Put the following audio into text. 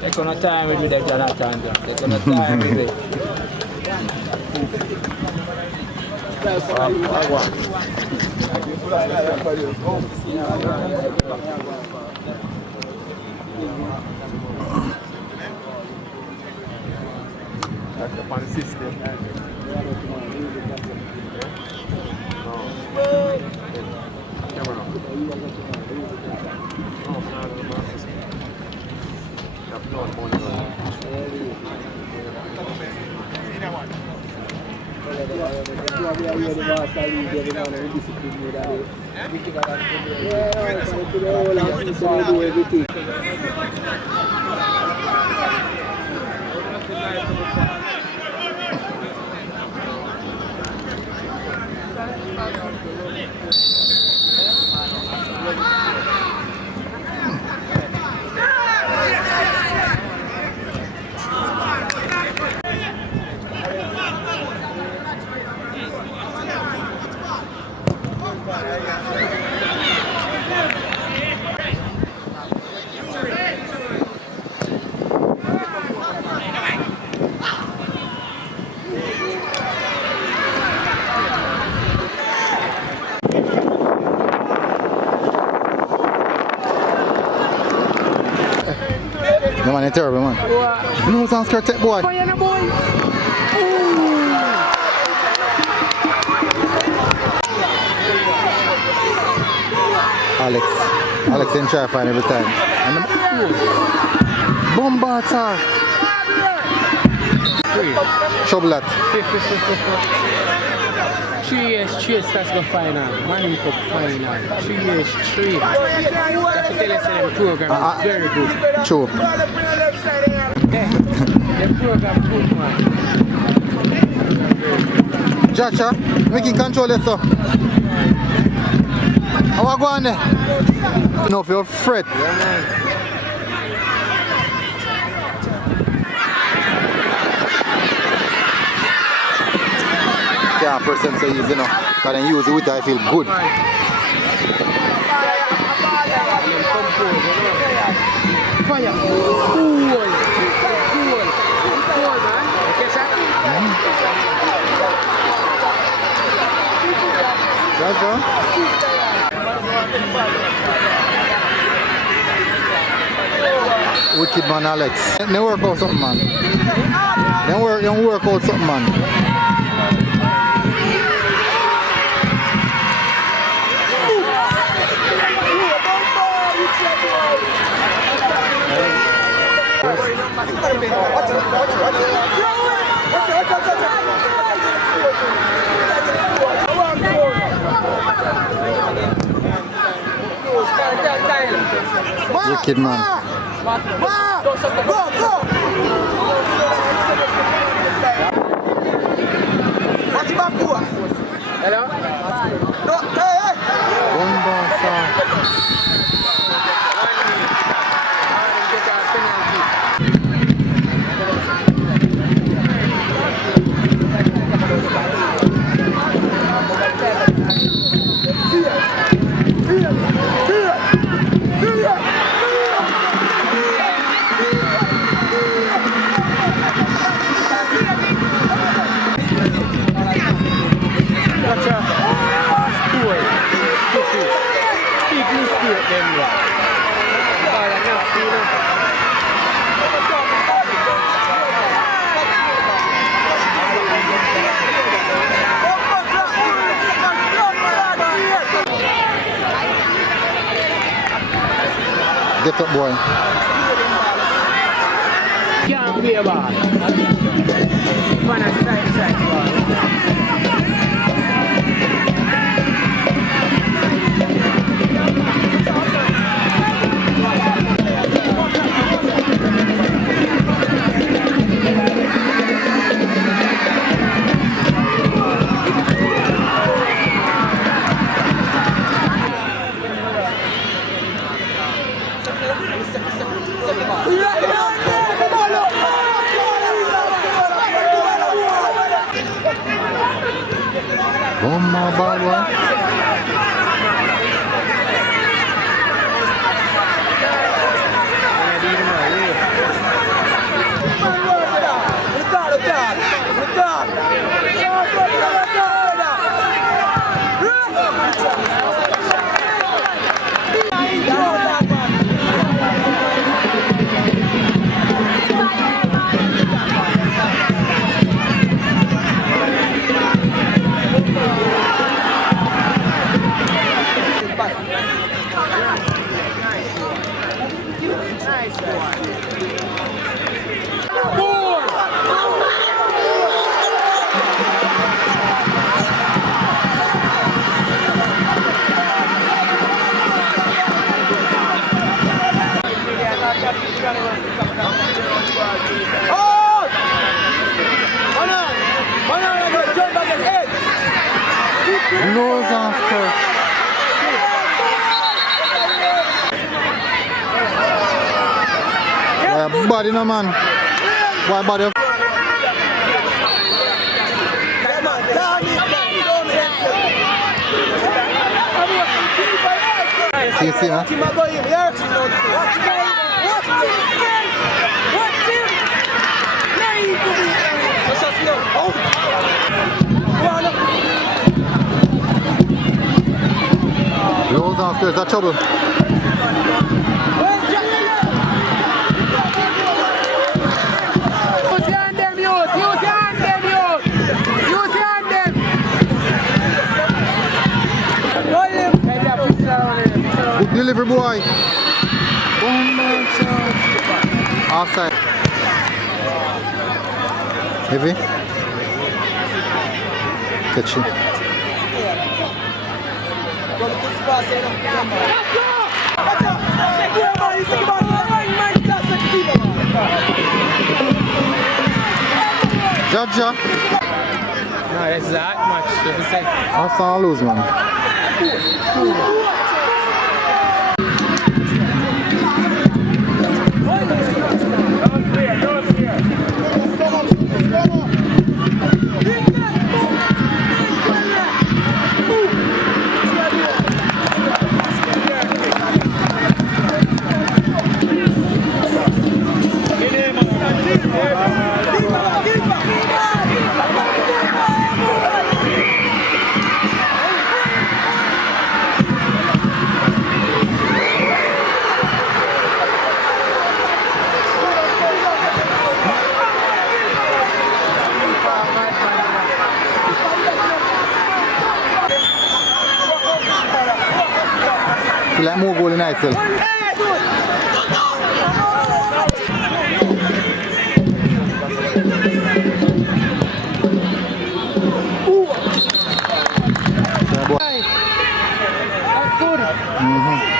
Take on time with it, Jonathan. Take on time with it. That's the fun system. No man, it's terrible man. No sound skirt tech boy. Fire boy. Alex didn't try to find every time. And the bombards are. Trouble that. 3 years straight starts go final. Money Cup final. 3 years straight. That's the television program is very good. True. The program good man. Jacha, make it control it so. How I go on there? No, if you're fret. Can't press them so easy enough. But then use it with that I feel good. Fire. Cool, man. Jacha. Wicked man Alex. They work out something man. They work out something man. Wicked man. Hello? Get up boy. Can't play ball. Man a side ball. One more ball, boy. Nose and skirt. Boy, body no man. Boy, body. See, huh? Rolls downstairs, that's trouble. Good delivery, boy. Offside. Heavy. Catch it. Jaja. No, it's that much. If you say. That's all lose, man. Feel like more goal in Eiffel. Good.